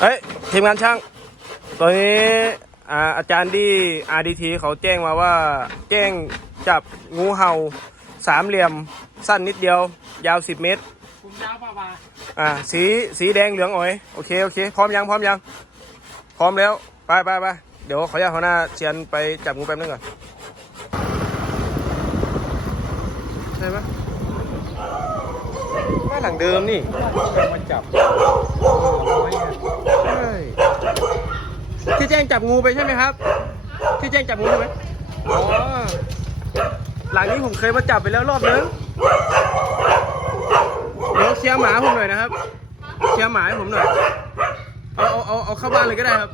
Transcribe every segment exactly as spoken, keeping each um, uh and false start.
เฮ้ยทีมงานช่างตอนนี้อาอาจารย์ที่ อาร์ ดี ที เขาแจ้งมาว่าแจ้งจับงูเห่าสามเหลี่ยมสั้นนิดเดียวยาวสิบเมตรคุณยาวป่าวป่าอ่าสีสีแดงเหลืองอ๋อยโอเคโอเคพร้อมยังพร้อมยังพร้อมแล้วไปไปไปเดี๋ยวขออนุญาตหัวหน้าเชียนไปจับงูแป๊บนึงก่อนใช่ไหมบ้านหลังเดิมนี่มาจับใช่ที่แจ้งจับงูไปใช่ไหมครับที่แจ้งจับงูใช่ไหมอ๋อหลังนี้ผมเคยมาจับไปแล้วรอบนึงเดี๋ยวเคลียร์หมาผมหน่อยนะครับเคลียร์หมาให้ผมหน่อยเอาเอาเอาเอาเข้าบ้านเลยก็ได้ครับ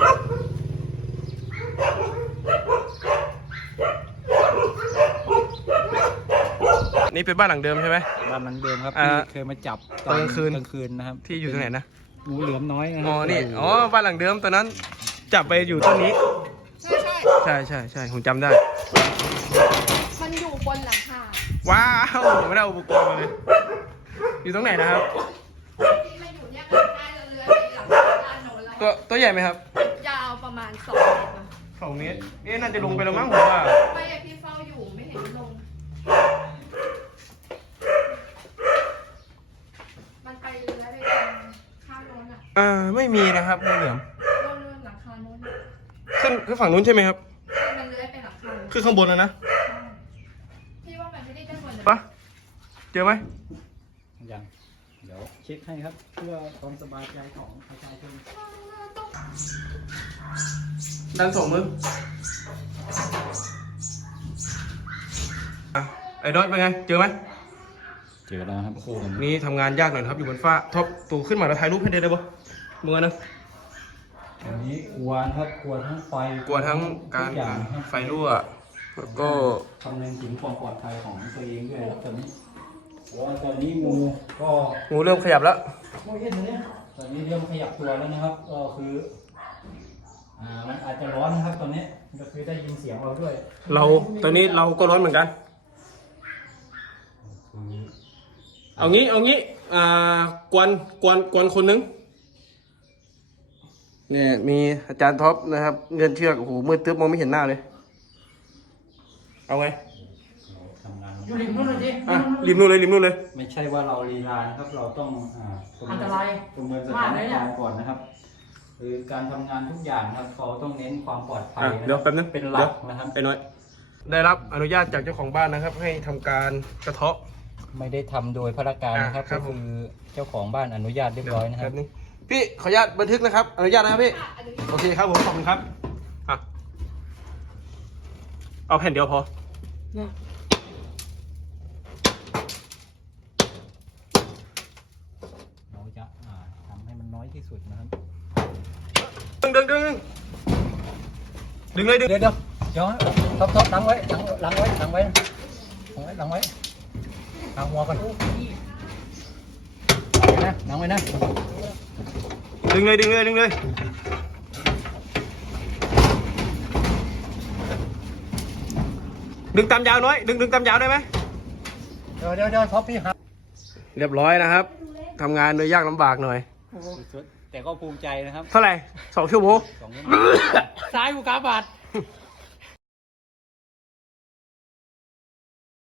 นี่เป็นบ้านหลังเดิมใช่ไหมบ้านหลังเดิมครับที่เคยมาจับตอนกลางคืนกลางคืนนะครับที่อยู่ตรงไหนนะงูเหลือมน้อยนะอ๋อนี่อ๋อบ้านหลังเดิมตอนนั้นจับไปอยู่ต้นนี้ใช่ใช่ใช่ใช่ผมจำได้มันอยู่บนหลังคาว้าวไม่ได้อุปกรณ์มาเลยอยู่ตรงไหนนะครับที่มาอยู่เนี่ยกันได้เรือๆหลังด้านโน้นแล้วตัวตัวใหญ่ไหมครับยาวประมาณสองเมตรนะสองเมตรนี่น่าจะลงไปแล้วมั้งผมว่าไม่ไอพี่เฝ้าอยู่ไม่เห็นลงมันไปเรือไปตรงข้างโน้นอ่ะอ่าไม่มีนะครับงูเหลือมโน้นหลังคาโน้นขึ้นคือฝั่งนู้นใช่ไหมครับมันเลื้อยไปหลังคาคือข้างบนนะนะพี่ว่ามันไม่ได้ด้านบนปะเจอไหมยังเดี๋ยวเช็คให้ครับเพื่อความสบายใจของประชาชนดันสองมือไอ้ดอยเป็นไงเจอไหมเจอแล้วครับโอ้โหนี่ทำงานยากหน่อยครับอยู่บนฟ้าท็อปตูขึ้นมาแล้วถ่ายรูปให้ได้เลยปะมือนะอันนี้กลัวครับกลัวทั้งไฟกลัวทั้งการไฟรั่วแล้วก็คำนึงถึงความปลอดภัยของตัวเองด้วยครับตอนนี้เพราะว่าตอนนี้งูก็งูเริ่มขยับแล้วโอ้ยตอนนี้ตอนนี้เริ่มขยับตัวแล้วนะครับก็คืออ่ามันอาจจะร้อนนะครับตอนนี้ก็คือได้ยินเสียงเราด้วยเราตอนนี้เราก็ร้อนเหมือนกันเอางี้เอางี้อ่ากวนกวนกวนคนนึงเนี่ยมีอาจารย์ท็อปนะครับเงินเชือกโอ้โหมืดตึ๊บมองไม่เห็นหน้าเลยเอาไงอยู่ริมนู่นเลยดิอ่ะริมนู่นเลยริมนู่นเลยไม่ใช่ว่าเราลีลานะครับเราต้องอ่าอันตรายประเมินสถานการณ์ก่อนนะครับคือการทำงานทุกอย่างครับเขาต้องเน้นความปลอดภัยเดี๋ยวแป๊บนึงเป็นหลักนะครับไอ้น้อยได้รับอนุญาตจากเจ้าของบ้านนะครับให้ทำการกระเทาะไม่ได้ทำโดยพนักงานนะครับก็คือเจ้าของบ้านอนุญาตเรียบร้อยนะครับพี่ขออนุญาตบันทึกนะครับอนุญาตนะครับพี่โอเคครับผมขอบคุณครับอ่ะเอาแผ่นเดียวพอเราจะทำให้มันน้อยที่สุดนะครับดึงดึงดึงดึงเลยดึงเดี๋ยวเดี๋ยวเดี๋ยวทบทบล้างไว้ล้างไว้ล้างไว้ล้างไว้ล้างไว้ล้างหัวก่อนนะล้างไว้นะดึงเลยดึงเลยดึงเลยดึงตามยาวน้อยดึงดึงตามยาวได้ไหมเดี๋ยวเดี๋ยวเดี๋ยวท็อปพี่ครับเรียบร้อยนะครับทำงานโดยยากลำบากหน่อยแต่ก็ภูมิใจนะครับเท่าไหร่สองชั่วโมงสองชั่วโมงซ้ายบุกาบาด